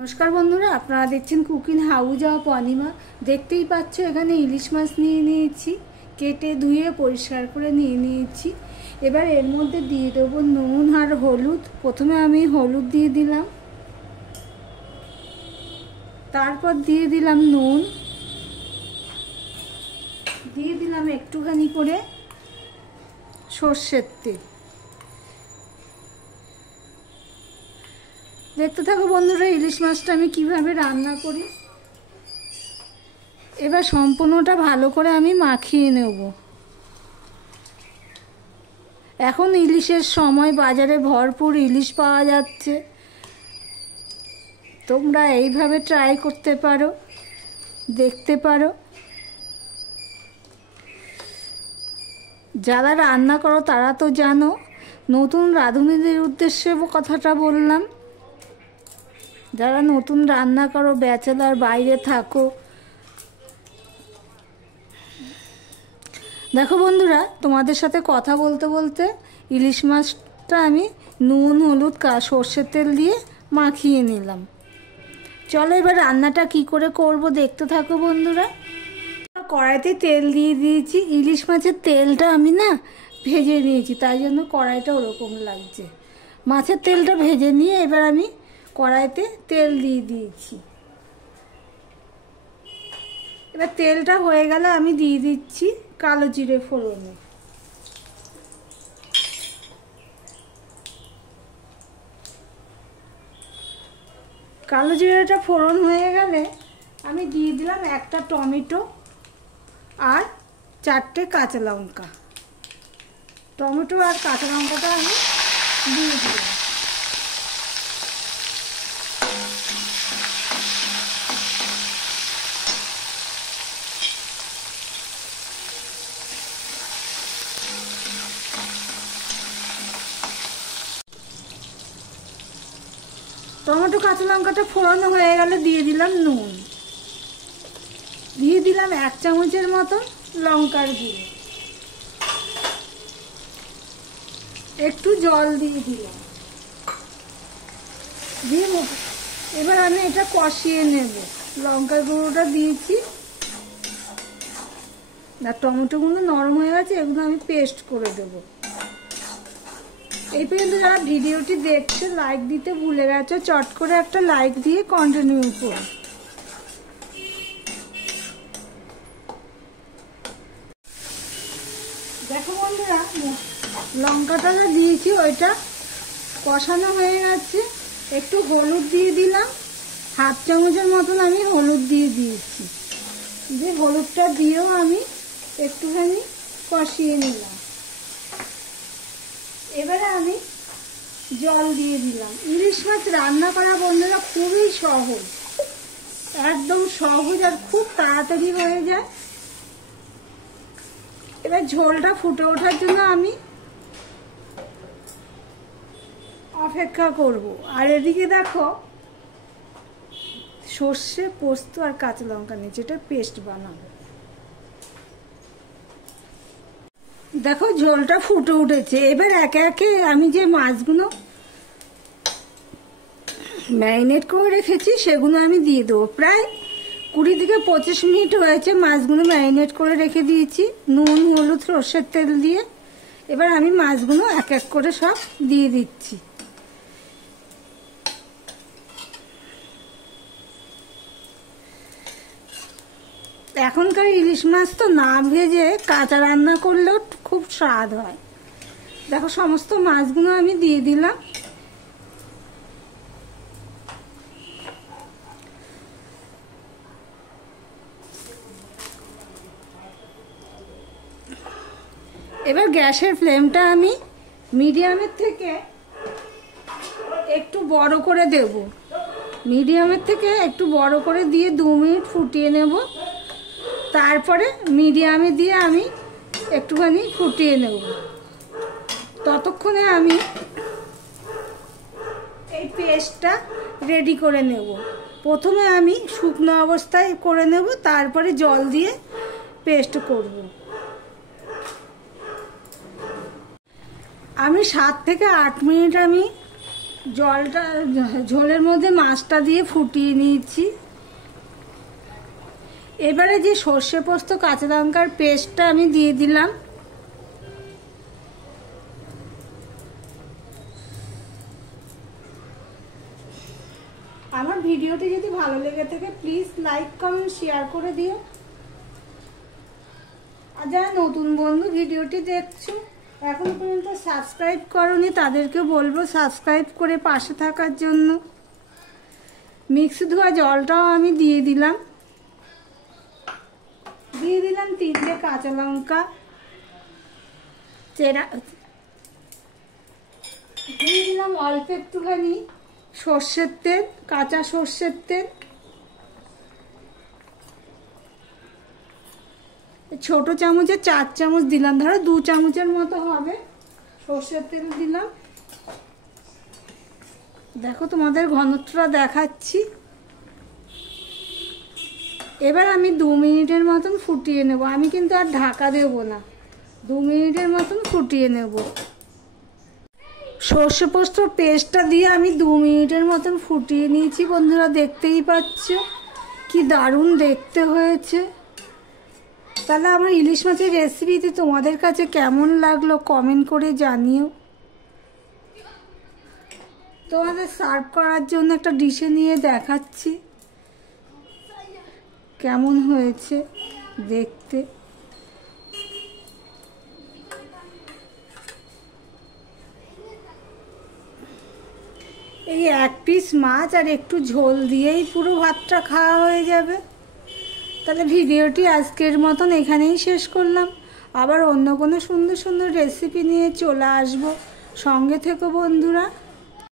নমস্কার বন্ধুরা, আপনারা দেখছেন কুকিং হাউস অফ অনিমা। দেখতেই পাচ্ছ এখানে ইলিশ মাছ নিয়ে নিয়েছি, কেটে ধুয়ে পরিষ্কার করে নিয়ে নিয়েছি। এবার এর মধ্যে দিয়ে দেবো নুন আর হলুদ। প্রথমে আমি হলুদ দিয়ে দিলাম, তারপর দিয়ে দিলাম নুন, দিয়ে দিলাম একটুখানি করে সর্ষের তেল। দেখতে থাকো বন্ধুরা ইলিশ মাছটা আমি কিভাবে রান্না করি। এবার সম্পূর্ণটা ভালো করে আমি মাখিয়ে নেব। এখন ইলিশের সময়, বাজারে ভরপুর ইলিশ পাওয়া যাচ্ছে। তোমরা এইভাবে ট্রাই করতে পারো, দেখতে পারো। যারা রান্না করো তারা তো জানো, নতুন রাঁধুনিদের উদ্দেশ্যে কথাটা বললাম। যারা নতুন রান্না করো, ব্যাচেলার, বাইরে থাকো, দেখো বন্ধুরা, তোমাদের সাথে কথা বলতে বলতে ইলিশ মাছটা আমি নুন, হলুদ, সর্ষের তেল দিয়ে মাখিয়ে নিলাম। চলো এবার রান্নাটা কি করে করব দেখতে থাকো বন্ধুরা। কড়াইতে তেল দিয়ে দিয়েছি। ইলিশ মাছের তেলটা আমি না ভেজে নিয়েছি, তাই জন্য কড়াইটা ওরকম লাগছে। মাছের তেলটা ভেজে নিয়ে এবার আমি কড়াইতে তেল দিয়ে দিয়েছি। এবার তেলটা হয়ে গেলে আমি দিয়ে দিচ্ছি কালো জিরে ফোড়নে। কালো জিরেটা ফোড়ন হয়ে গেলে আমি দিয়ে দিলাম একটা টমেটো আর 4টে কাঁচা লঙ্কা। টমেটো আর কাঁচা লঙ্কাটা আমি দিয়ে দিলাম। টমেটো কাঁচা লঙ্কাটা ফোড়ানো হয়ে গেলে দিয়ে দিলাম নুন, দিয়ে দিলাম 1 চামচের মতো লঙ্কার গুঁড়ো, একটু জল দিয়ে দিলাম। দিয়ে এবার আমি এটা কষিয়ে নেব। লঙ্কার গুঁড়োটা দিয়েছি, আর টমেটোগুলো নরম হয়ে গেছে, এগুলো আমি পেস্ট করে দেবো। এই পর্যন্ত যারা ভিডিওটি দেখছে লাইক দিতে ভুলে গেছো, চট করে একটা লাইক দিয়ে কন্টিনিউ করো। দেখো বন্ধুরা, লঙ্কাটা দিয়েছি, ওইটা কষানো হয়ে গেছে। একটু হলুদ দিয়ে দিলাম, 1/2 চামচের মতন আমি হলুদ দিয়ে দিয়েছি। যে হলুদটা দিয়েও আমি একটুখানি কষিয়ে নিলাম। এবারে আমি জল দিয়ে দিলাম। ইলিশ মাছ রান্না করা বন্ধুরা খুবই সহজ, একদম সহজ আর খুব তাড়াতাড়ি হয়ে যায়। এবার ঝোলটা ফুটে ওঠার জন্য আমি অপেক্ষা করব। আর এদিকে দেখো সর্ষে, পোস্ত আর কাঁচা লঙ্কা নিয়েছি, এটা পেস্ট বানাবো। দেখো ঝোলটা ফুটে উঠেছে। এবার একে একে আমি যে মাছগুলো ম্যারিনেট করে রেখেছি সেগুলো আমি দিয়ে দেবো। প্রায় 20 থেকে 25 মিনিট হয়েছে মাছগুলো ম্যারিনেট করে রেখে দিয়েছি নুন, হলুদ, সর্ষের তেল দিয়ে। এবার আমি মাছগুলো এক এক করে সব দিয়ে দিচ্ছি। এখনকার ইলিশ মাছ তো না ভেজে কাঁচা রান্না করলেও খুব স্বাদ হয়। দেখো সমস্ত মাছগুলো আমি দিয়ে দিলাম। এবার গ্যাসের ফ্লেমটা আমি মিডিয়ামের থেকে একটু বড় করে দেব। মিডিয়ামের থেকে একটু বড় করে দিয়ে 2 মিনিট ফুটিয়ে নেব। তারপরে মিডিয়ামে দিয়ে আমি একটুখানি ফুটিয়ে নেব। ততক্ষণে আমি এই পেস্টটা রেডি করে নেব। প্রথমে আমি শুকনো অবস্থায় করে নেব, তারপরে জল দিয়ে পেস্ট করব। আমি 7 থেকে 8 মিনিট আমি জলটা ঝোলের মধ্যে মাছটা দিয়ে ফুটিয়ে নিয়েছি। এবারে যে সর্ষে পোস্ত কাঁচা লঙ্কার পেস্টটা আমি দিয়ে দিলাম। আমার ভিডিওটি যদি ভালো লেগে থাকে প্লিজ লাইক কমেন্ট শেয়ার করে দিও। আর যারা নতুন বন্ধু ভিডিওটি দেখছো এখনো পর্যন্ত সাবস্ক্রাইব করোনি তাদেরকে বলবো সাবস্ক্রাইব করে পাশে থাকার জন্য। মিক্সি ধোয়া জলটাও আমি দিয়ে দিলাম। দিয়ে দিলাম 3টে কাঁচা লঙ্কা চেরা, দিয়ে দিলাম অল্প একটুখানি সর্ষের তেল, কাঁচা সর্ষের তেল। ছোট চামচে 4 চামচ দিলাম, ধরো 2 চামচের মতো হবে সর্ষের তেল দিলাম। দেখো তোমাদের ঘনত্বটা দেখাচ্ছি। এবার আমি 2 মিনিটের মতন ফুটিয়ে নেব। আমি কিন্তু আর ঢাকা দেব না, 2 মিনিটের মতন ফুটিয়ে নেব। সর্ষে পোস্ত পেস্টটা দিয়ে আমি 2 মিনিটের মতন ফুটিয়ে নিয়েছি। বন্ধুরা দেখতেই পাচ্ছ কি দারুণ দেখতে হয়েছে। তাহলে আমার ইলিশ মাছের রেসিপিটি তোমাদের কাছে কেমন লাগলো কমেন্ট করে জানিও। তোমাদের সার্ভ করার জন্য একটা ডিশে নিয়ে দেখাচ্ছি কেমন হয়েছে দেখতে। এই 1 পিস মাছ আর একটু ঝোল দিয়েই পুরো ভাতটা খাওয়া হয়ে যাবে। তাহলে ভিডিওটি আজকের মতন এখানেই শেষ করলাম। আবার অন্য কোনো সুন্দর সুন্দর রেসিপি নিয়ে চলে আসবো। সঙ্গে থেকো বন্ধুরা।